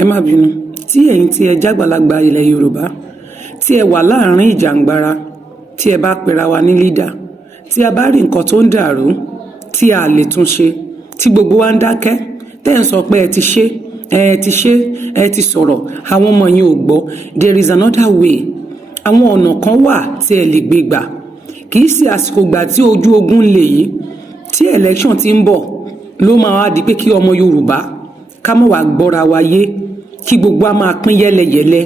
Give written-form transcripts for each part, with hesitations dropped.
ẹ má bínú tí ẹ̀yin tí ẹ jágbàlagbà ilẹ̀ Yorùbá tí ẹ wà láàrin ìjàngbara tí ẹ bá pera wa ní leader tí a bá rí nǹkan tó ń dàrú tí a lè tún ṣe tí gbogbo wa ń dákẹ́ tẹ́ ń sọ pé ẹ ti sọ̀rọ̀ àwọn ọmọ yín ò gbọ́. There is another way. Àwọn ọ̀nà kan wà tí ẹ lè gbé gbà. Kì í ṣe àsìkò gbà tí ojú ogun lè yìí tí election ti ń bọ̀ ló máa wá di pé kí ọmọ Yorùbá ká má wá gbọ́ra wa yé kí gbogbo a máa pín yẹ́lẹyẹ̀lẹ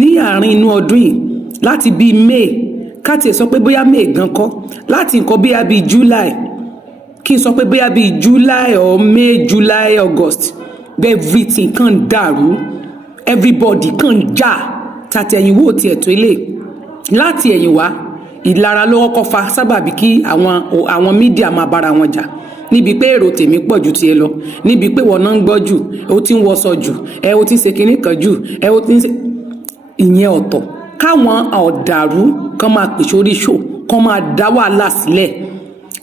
ní àárín inú ọdún yìí láti bíi May ká tiẹ̀ sọ pé bóyá May gan kọ́ láti nǹkan bíi July kí n sọ pé bóyá bíi July or May, July, August everything kan dàrú everybody kan jà tàti ẹ̀yìn wò tiẹ̀ tó ilé láti ẹ̀yìn wá ìlara ló kọ́kọ́ fa sábàbí kí àwọn mídíà máa bára wọn jà níbi pé èrò tèmi pọ̀ ju tiẹ̀ lọ níbi pé wọ́n náà ń gbọ́ jù ó ti ń wọṣọ jù ó ti ń ṣe kinní kan jù ó ti ń ṣe ìyẹn ọ̀tọ̀ káwọn ọ̀dàrú kan máa pèsè orí ṣò kan máa dá wàhálà sílẹ̀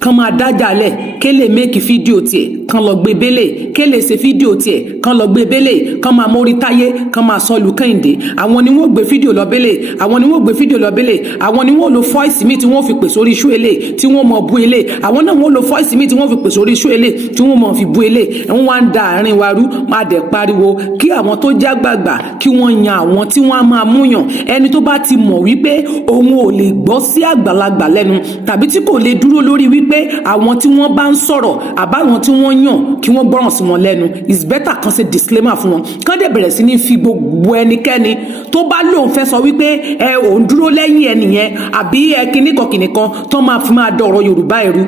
kan máa dájà lẹ̀ kéle méèkì fídíò tiẹ̀ kan lọ gbé bélé kéle ṣe fídíò tiẹ̀ kan lọ gbé bélé kan máa mórí táyé kan máa sọ lu Kẹ́hìndé àwọn ni wọ́n gbé fídíò lọ bélé àwọn ni wọ́n gbé fídíò lọ bélé àwọn ni wọ́n lo fọ́ìsì mi tí wọ́n fi pèsè orí iṣu èlé tí wọ́n mọ̀ bú èlé àwọn náà wọ́n lo fọ́ìsì mi tí wọ́n fi pèsè orí iṣu èlé tí wọ́n mọ̀ fi bú èlé wọ́n wá ń da àárín wa rú máa dẹ̀ pariwo kí àwọn tó jágbàgbà kí wọ́n yan àwọn tí wọ́n á máa múyàn ẹni tó bá ti mọ̀ wípé òun ò lè gbọ́ sí àgbàlagbà lẹ́nu tàbí tí kò lè dúró lórí wípé àwọn tí wọ́n bá ń sọ̀rọ̀ àbáwọn tí wọ́n yàn kí wọ́n gbọ́ràn sí wọn lẹ́nu is better kan ṣe disclaimer fún wọn kán dẹ̀ bẹ̀rẹ̀ sí ní fi gbogbo ẹnikẹ́ni tó bá lóun fẹ́ sọ wípé òun dúró lẹ́yìn ẹnìyẹn àbí kìnnìkan tó máa fi máa dọ̀rọ̀ Yorùbá ẹ̀rú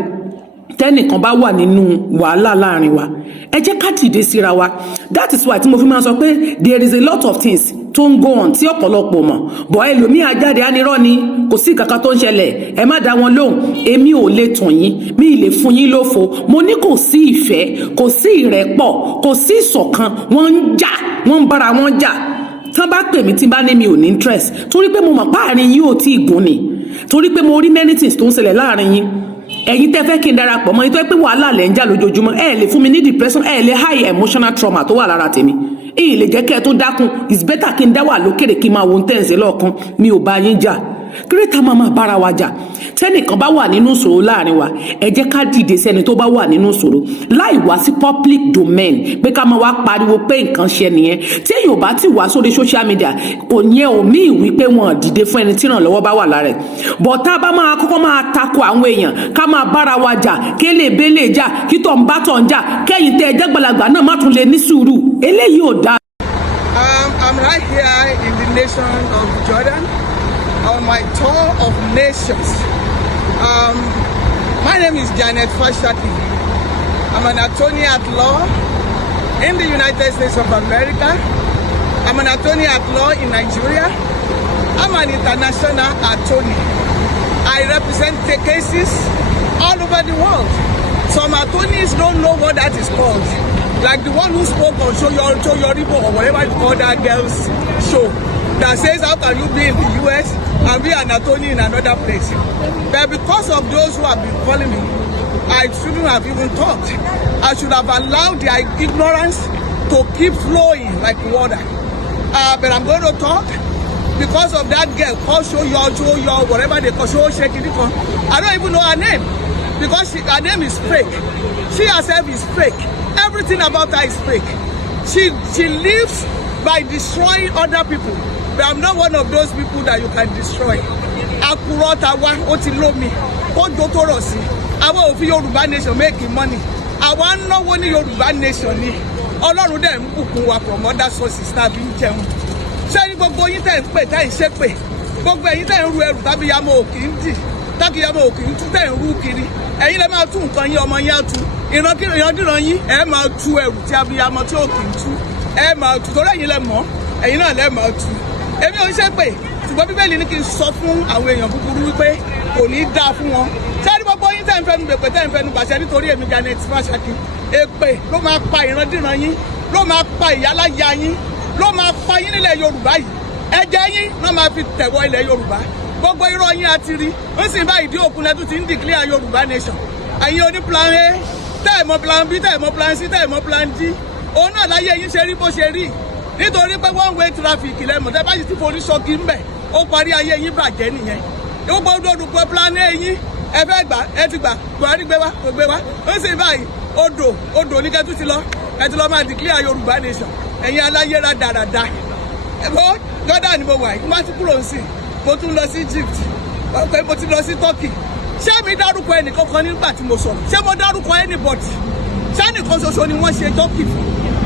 tẹ́nìkan bá wà nínú wàhálà láàrin wa ẹ jẹ́ ká dìde síra wa that is why tí mo fi máa sọ pé there is a lot of things tó ń go on tí ọ̀pọ̀lọpọ̀ mọ̀ bọ̀ ẹlòmíì ajáde anirọ́ ni kò sí kankan tó ń ṣẹlẹ̀ ẹ má dá wọn lóhùn èmi ò lè tàn yín mi ì lè fún yín lófo mo ní kò sí ìfẹ́ kò sí ìrẹ́pọ̀ kò sí ìṣọ̀kan wọ́n ń jà wọ́n ń bára wọn jà tán bá pè mí tí bá ní mi ò ní interest torí pé mo mọ̀ páàrin yín ò tí ì gùn ni torí pé mo rí many things tó ń ṣẹlẹ̀ láàrin yín ẹ̀yin tẹ́ fẹ́ kí n darapọ̀ mọ́ nítorí pé wàhálà lẹ́ ń jà lójoojúmọ́ ẹ lè fún mi ní depression ẹ lè high emotional trauma tó wà lára tèmi èyí lè jẹ́ kẹ́ ẹ tó dákun is better kí n dá wà lókèrè kí n máa wo ń tẹ̀sí lọ́ọ̀kan mi ò bá yín jà kírétà máa máa bára wa jà tẹ́nìkan bá wà nínú ìṣòro láàrin wa ẹ jẹ́ ká dìde sẹ́ni tó bá wà nínú ìṣòro láì wá sí public domain pé ká máa wá pariwo pé nǹkan ṣe nìyẹn tí èèyàn bá ti wá sórí social media kò yẹn ò mí ìwí pé wọn dìde fún ẹni tí ìrànlọ́wọ́ bá wà lára ẹ̀ bọ̀ tá a bá máa kọ́kọ́ máa tako àwọn èèyàn ká máa bára wa jà kélé bélé jà kí tọ̀ ń bá tọ̀ ń jà kẹ́yìn tẹ́ ẹ jẹ́ gbalagbà náà má tún lè ní sùúrù eléyìí ò dáa. I'm right here in the nation of Jordan on my tour of nations. My name is Jenet Fasakin. I'm an attorney at law in the United States of America. I'm an attorney at law in Nigeria. I'm an international attorney. I represent the cases all over the world. Some attorneys don't know what that is called. Like the one who spoke on Show Yoruba or whatever you call that girl's show that says how can you be in the US and be an attorney in another place. But because of those who have been calling me, I shouldn't have even talked. I should have allowed their ignorance to keep flowing like water. But I'm going to talk because of that girl called Show Your, whatever they call Show Shaking. I don't even know her name because her name is fake. She herself is fake. Everything about her is fake. She lives by destroying other people. But I'm not one of those people that you can destroy. Akurota wa otilomi ojo toro si. Àwa ò fi Yoruba nation making money. Àwa náwó ní Yoruba nation ni. Ọlọ́run dẹ̀ ń bùkún wa from other sources tá bí ń jẹun. Ṣé ní gbogbo yín tẹ́ ń pè tẹ́ ń ṣe pè. Gbogbo ẹ̀yin tẹ́ ń ru ẹrù tàbí yamọ òkì ń dì. Tákì yamọ òkì ń tú tẹ́ ń rú kiri. Ẹ̀yin lè máa tú nǹkan yín ọmọ yín á tú. Ìrandíran yín ẹ máa tú ẹrù tí abiyamọ tí òkì ń tú. Ẹ máa tú torí ẹ̀yin lẹ mọ̀. Ẹ̀yin náà lẹ máa tú. Èmi ò ń ṣe pé ṣùgbọ́n Bíbélì ní kí n sọ fún àwọn èèyàn búburú wípé kò ní dáa fún wọn. Sẹ́ni gbogbo yín tẹ́ ń fẹ́nu gbèpè tẹ́ ń fẹ́nu gbàṣẹ nítorí èmi Jenet Fasakin. Èpè ló máa pa ìrandíran yín, ló máa pa ìyáláyà yín, ló máa pa yín nílẹ̀ Yorùbá yìí. Ẹ̀jẹ̀ yín náà máa fi tẹ̀wọ́ ilẹ̀ Yorùbá. Gbogbo irọ́ yín àti rí. Ó sì ń bá ìdí òkun lẹ́tù tí ń declare Yorùbá nation. Ẹ̀yin oní plan A, tẹ́ ẹ̀ mọ̀ plan B, tẹ́ ẹ̀ mọ̀ plan C, tẹ́ ẹ̀ mọ̀ plan D. Òun náà láyé yín ṣe rí bó ṣe rí. nítorí pé one way traffic lẹ́mọ̀ tẹ́ bá sì ti forí sọ́kì ńbẹ̀ ó parí ayé yín bàjẹ́ nìyẹn ó gbọ́dọ̀ olùkọ́ plan yín ẹ fẹ́ gbà ẹ ti gbà Buhari gbé wá kò gbé wá ó sì báyìí odò ní kẹ́tù ti lọ máa declare Yorùbá nation ẹ̀yin aláyéra dáradára ẹ̀kọ́ Jordan ni mo wà yìí má ti kúrò sí mo tún lọ sí Egypt mo ti lọ sí Turkey ṣé mi dárúkọ ẹnìkankan nígbà tí mo sọ̀rọ̀ ṣé mo dárúkọ anybody ṣé nìkan ṣoṣo ni wọ́n ṣe Turkey fún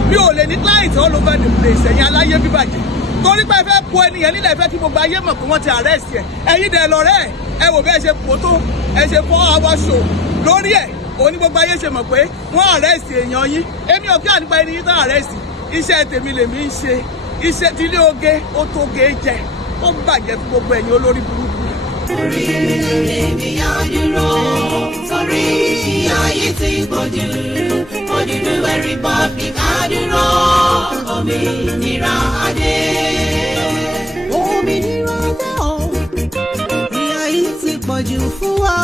mi ò lè ní client all over the place ẹ̀yin aláyé bíbàjẹ́ torí pé ẹ fẹ́ po ẹnìyẹn nílẹ̀ fẹ́ kí gbogbo ayé mọ̀ pé wọ́n ti arrest ẹ̀ ẹ̀yin dẹ̀ lọ́rẹ́ ẹ wò bẹ́ẹ̀ ṣe pò tó ẹ ṣe 4 hour show lórí ẹ̀ òun ní gbogbo ayé ṣe mọ̀ pé wọ́n arrest èèyàn yín èmi ò kí ànípa ẹni yín tán arrest iṣẹ́ tèmi lèmi ń ṣe iṣẹ́ tí ilé oge ó tó ge jẹ ó bàjẹ́ fún gbogbo ẹ̀yin olórí burúkú. Orí èmi á dúró sórí ìyà yìí ti pọ̀jù Odùduwà Republic á dúró òmìnira adé. Òmìnira adé o ìyà yìí ti pọ̀jù fún wa.